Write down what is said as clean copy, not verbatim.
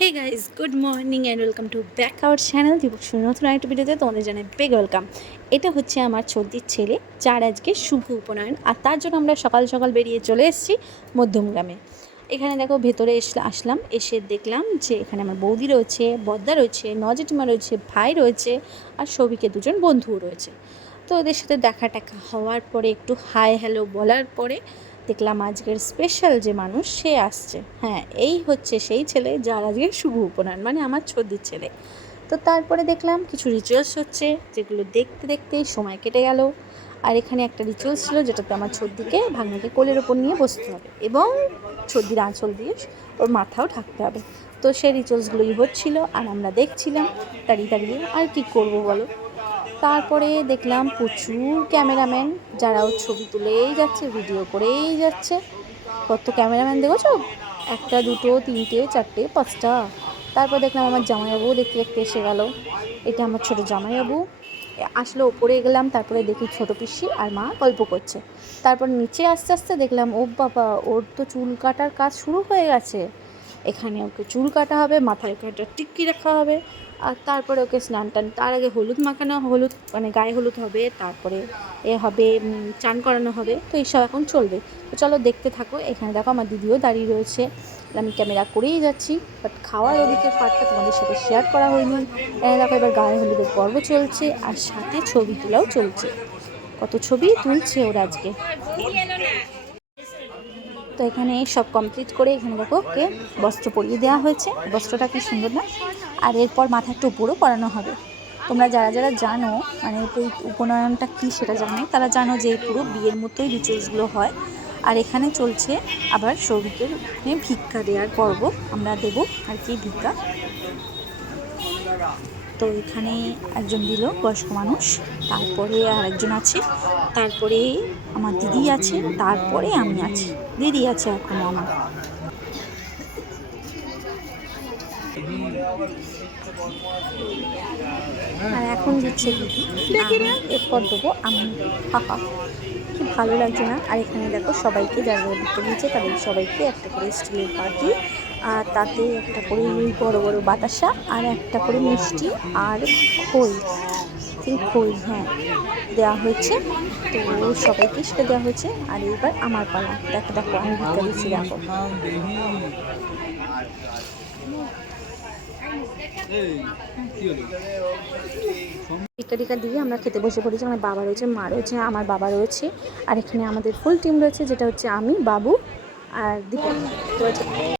Hey guys, good morning and welcome to back our channel Deepak নতুন একটা ভিডিওতে তোমাদের জানাই বিগ ওয়েলকাম। এটা হচ্ছে আমার ছোট্টির ছেলে, যার আজকে শুভ উপনয়ন, আর তার জন্য আমরা সকাল সকাল বেরিয়ে চলে এসেছি মধ্যমগ্রামে। এখানে দেখো ভেতরে আসলাম, এসে দেখলাম যে এখানে আমার বৌদি রয়েছে, বদ্দা রয়েছে, নজেটিমা রয়েছে, ভাই রয়েছে, আর সবিকে দুজন বন্ধুও রয়েছে। তো ওদের সাথে দেখা টাকা হওয়ার পরে একটু হাই হ্যালো বলার পরে দেখলাম আজকের স্পেশাল যে মানুষ সে আসছে। হ্যাঁ, এই হচ্ছে সেই ছেলে যার আজকে শুভ উপনয়ন, মানে আমার ছোটদির ছেলে। তো তারপরে দেখলাম কিছু রিচুয়ালস হচ্ছে, যেগুলো দেখতে দেখতেই সময় কেটে গেল। আর এখানে একটা রিচুয়ালস ছিল যেটাতে আমার ছোটদিকে ভাগনাকে কোলের ওপর নিয়ে বসতে হবে এবং ছোটদির আঁচল দিয়ে ওর মাথাও ঢাকতে হবে। তো সেই রিচুয়ালসগুলোই হচ্ছিল আর আমরা দেখছিলাম দাঁড়িয়ে দাঁড়িয়ে। আর কি করব বলো। তারপরে দেখলাম প্রচুর ক্যামেরাম্যান, যারাও ছবি তুলেই যাচ্ছে, ভিডিও করেই যাচ্ছে। কত ক্যামেরাম্যান দেখেছো? একটা, দুটো, তিনটে, চারটে, পাঁচটা। তারপর দেখলাম আমার জামাইবাবু দেখতে দেখতে এসে গেল। এটা আমার ছোটো জামাইবাবু আসলে। ওপরে গেলাম, তারপরে দেখি ছোটো পিসি আর মা গল্প করছে। তারপর নিচে আস্তে আস্তে দেখলাম ও বাবা, ওর তো চুল কাটার কাজ শুরু হয়ে গেছে। এখানে ওকে চুল কাটা হবে, মাথায় একটা টিক্কি রাখা হবে, আর তারপরে ওকে স্নান টান, তার আগে হলুদ মাখানো, হলুদ মানে গায়ে হলুদ হবে, তারপরে এ হবে চান করানো হবে। তো এইসব এখন চলবে। তো চলো দেখতে থাকো। এখানে দেখো আমার দিদিও দাঁড়িয়ে রয়েছে, আমি ক্যামেরা করেই যাচ্ছি, বাট খাওয়ার ওদিকের পার্টটা তোমাদের সাথে শেয়ার করা হয়নি। দেখো এবার গায়ে হলুদের পর্ব চলছে, আর সাথে ছবি তোলাও চলছে। কত ছবি তুলছে ওরা আজকে। তো এখানে সব কমপ্লিট করে এখানে দেখো ওকে বস্ত্র পরিয়ে দেওয়া হয়েছে। বস্ত্রটা কি সুন্দর না? আর এরপর মাথার টোপরও পরানো হবে। তোমরা যারা যারা জানো মানে এই উপনয়নটা কী সেটা জানো, তারা জানো যে পুরো বিয়ের মতোই রিচুয়ালসগুলো হয়। আর এখানে চলছে আবার সৌভিকের ভিক্ষা দেওয়ার পর্ব, আমরা দেবো আর কি ভিক্ষা। তো এখানে একজন দিল বয়স্ক মানুষ, তারপরে আর একজন আছে, তারপরে আমার দিদি আছে, তারপরে আমি আছি, দিদি আছে এখনও আমার। আর এখন দিচ্ছে দিদি, এরপর দেবো আমি। হাহা, কি ভালো লাগছে না? আর এখানে দেখো সবাইকে যারা দিতে দিয়েছে তাদের সবাইকে একটা করে স্টিলের বাটি, আর তাতে একটা করে বড় বড় বাতাসা, আর একটা করে মিষ্টি, আর খই, সেই খই, হ্যাঁ, দেওয়া হয়েছে। তো সবাইকে সেটা দেওয়া হয়েছে। আর এবার আমার পালা। দেখো দেখো আমি ভিক্ষা দিচ্ছি, দেখো। ভিক্ষা টিকা দিয়ে আমরা খেতে বসে পড়েছি। আমার বাবা রয়েছে, মা রয়েছে, আমার বাবা রয়েছে, আর এখানে আমাদের ফুল টিম রয়েছে, যেটা হচ্ছে আমি, বাবু আর দীপক।